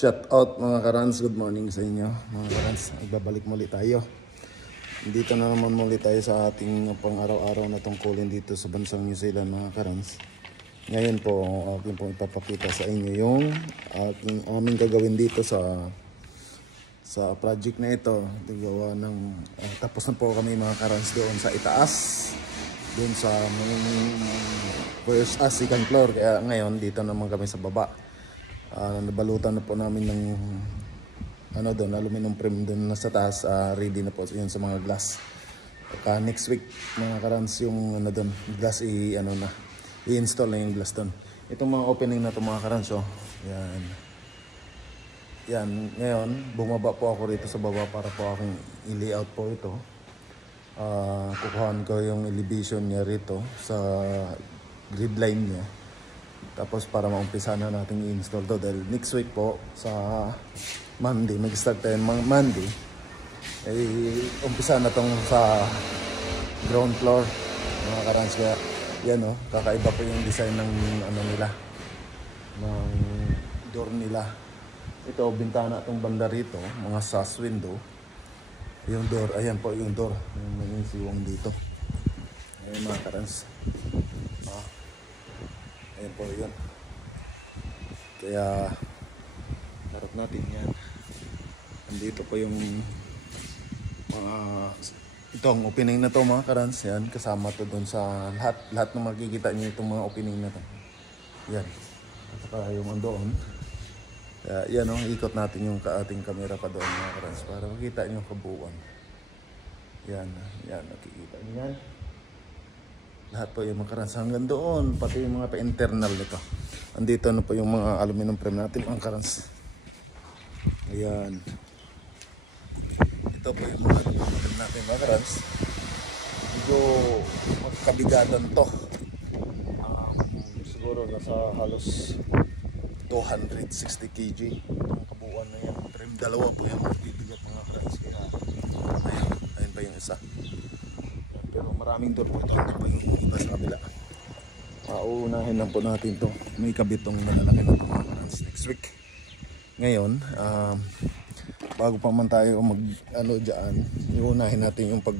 Shout out mga karans, good morning sa inyo mga karans. Nagbabalik muli tayo. Dito na naman muli tayo sa ating pang araw-araw na tungkulin dito sa bansang New Zealand mga karans. Ngayon po, aking pong ipapakita sa inyo yung aming gagawin dito sa project na ito. Gawa ng tapos na po kami mga karans doon sa itaas, doon sa first second floor. Kaya ngayon dito naman kami sa baba. Nabalutan na po namin ng doon, aluminum frame doon na sa taas. Ready na po yun sa mga glass. Next week mga karans yung doon, glass i-install na yung glass doon. Itong mga opening na ito mga karans, yan, ngayon bumaba po ako rito sa baba para po akong i-layout po ito. Kukuhaan ko yung elevation niya rito sa grid line niya. Tapos para maumpisa na natin i-install to, dahil next week po sa Monday, mag-start tayo Monday, umpisa na tong sa ground floor mga karans. Kaya yan kakaiba po yung design ng nila, ng door nila. Ito bintana tong banda rito, mga sash window. Yung door, ayan po yung door, yung siwang dito. Ayan mga karans, ayan po yun. Kaya harap natin yan. Andito po yung itong opening na to mga karans. Yan, kasama to doon sa lahat ng makikita nyo itong mga opening na to. Yan, at saka yung andoon. Kaya yan ikot natin yung ating camera pa doon mga karans para makita nyo kabuuan. Yan, nakikita nyo yan. Lahat po yung mga karans hanggang doon, pati yung mga pa-internal nito. Andito po yung mga aluminum frame natin mga karans. Ayan. Ito po yung mga aluminum frame natin mga karans. Medyo magkabigatan to. Siguro nasa halos 260 kg ang kabuuan na yan. Frame dalawa po yung bibigat mga karans. Kaya ayun pa yung isa. Pero maraming door po ito. Ando po yung iba sa kabila. Pauunahin lang po natin to. May kabitong malalaki na ito mga karans next week. Ngayon, bago pa man tayo dyan, iunahin natin yung pag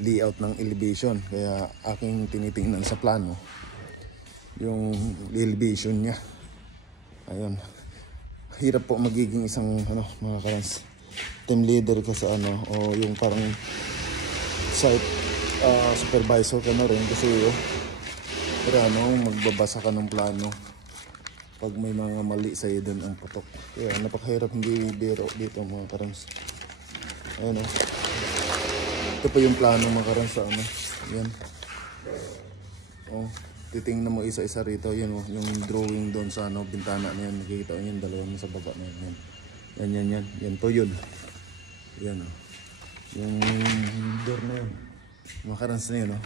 layout ng elevation. Kaya aking tinitingnan sa plano yung elevation nya. Ayun, hirap po magiging isang mga karans, team leader ka sa o yung parang site supervisor ka na rin, kasi magbabasa ka ng plano pag may mga mali sa iyo doon ang putok. Kaya napakahirap, hindi biro dito mga karans. Ayun ito po yung plano mga karans sa yan. Titingnan mo isa-isa rito, yun yung drawing doon sa bintana na yan. Nakikita nyo yung dalawa sa baba na yan. Yan po yun. Yan yung door na yun. Mga karans na yun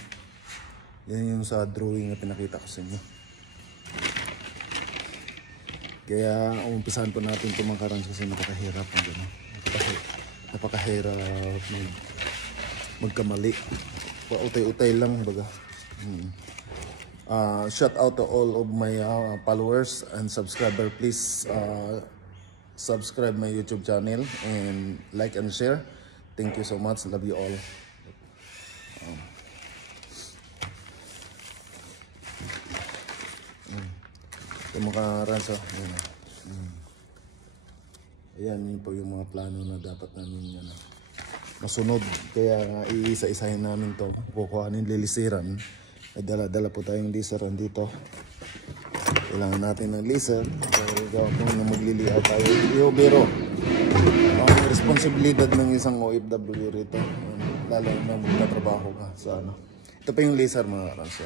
yan yung sa drawing na pinakita ko sa inyo. Kaya umpisahan po natin ito mga karans, kasi napakahirap magkamali. Utay-utay lang baga. Shout out to all of my followers and subscriber. Please subscribe my YouTube channel and like and share. Thank you so much. Love you all. Ito mga karans, ayan, yun po yung mga plano na dapat namin masunod. Kaya iisa-isahin namin to. Kukuhanin, lilisiran. Ay dala-dala po tayong laseran dito. Kailangan natin ng laser. Kung magliliaw tayo, pero ang responsibilidad ng isang OFW rito, lalo na magtatrabaho ka sa ito pa yung laser mga karans.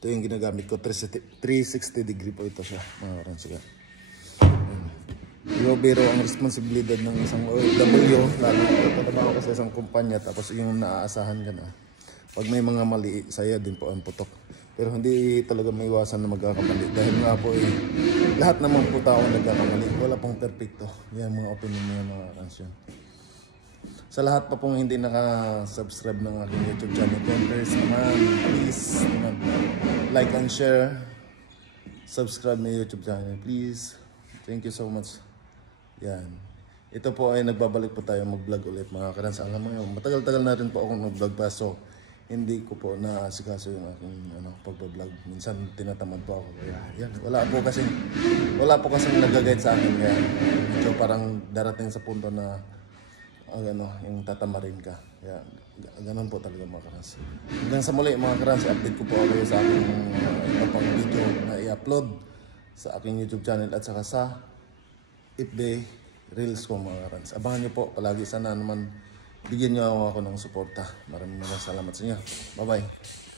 Ito yung ginagamit ko, 360 degree po ito siya mga karans. Pero ang responsibilidad ng isang OFW, lalo na magtatrabaho ka sa isang kumpanya, tapos yung naaasahan ka na, pag may mga mali, saya din po ang putok. Pero hindi talaga may iwasan na magkakamali. Dahil nga po lahat naman po tao nagkakamali. Wala pong perfecto. Yan mga opinion niya mga kansyon. Sa lahat pa pong hindi naka-subscribe ng aking YouTube channel, please like and share. Subscribe my YouTube channel, please. Thank you so much. Yan. Ito po ay nagbabalik po tayo mag-vlog ulit mga karans. Alam mo yun, matagal-tagal na rin po akong mag-vlog pa. So, hindi ko po naasikaso yung aking pagbablog. Minsan tinatamad po ako. Kaya yan, wala po kasing nag-guide sa akin. Kaya medyo parang darating sa punto na yung tatamarin ka. Kaya ganun po talaga mga karans. Hanggang sa muli mga karans, update ko po ako sa aking iba pang video na i-upload sa aking YouTube channel at saka sa FB Reels ko mga karans. Abangan nyo po palagi, sana naman bigyan nyo ako ng suporta. Maraming salamat sa inyo. Bye bye.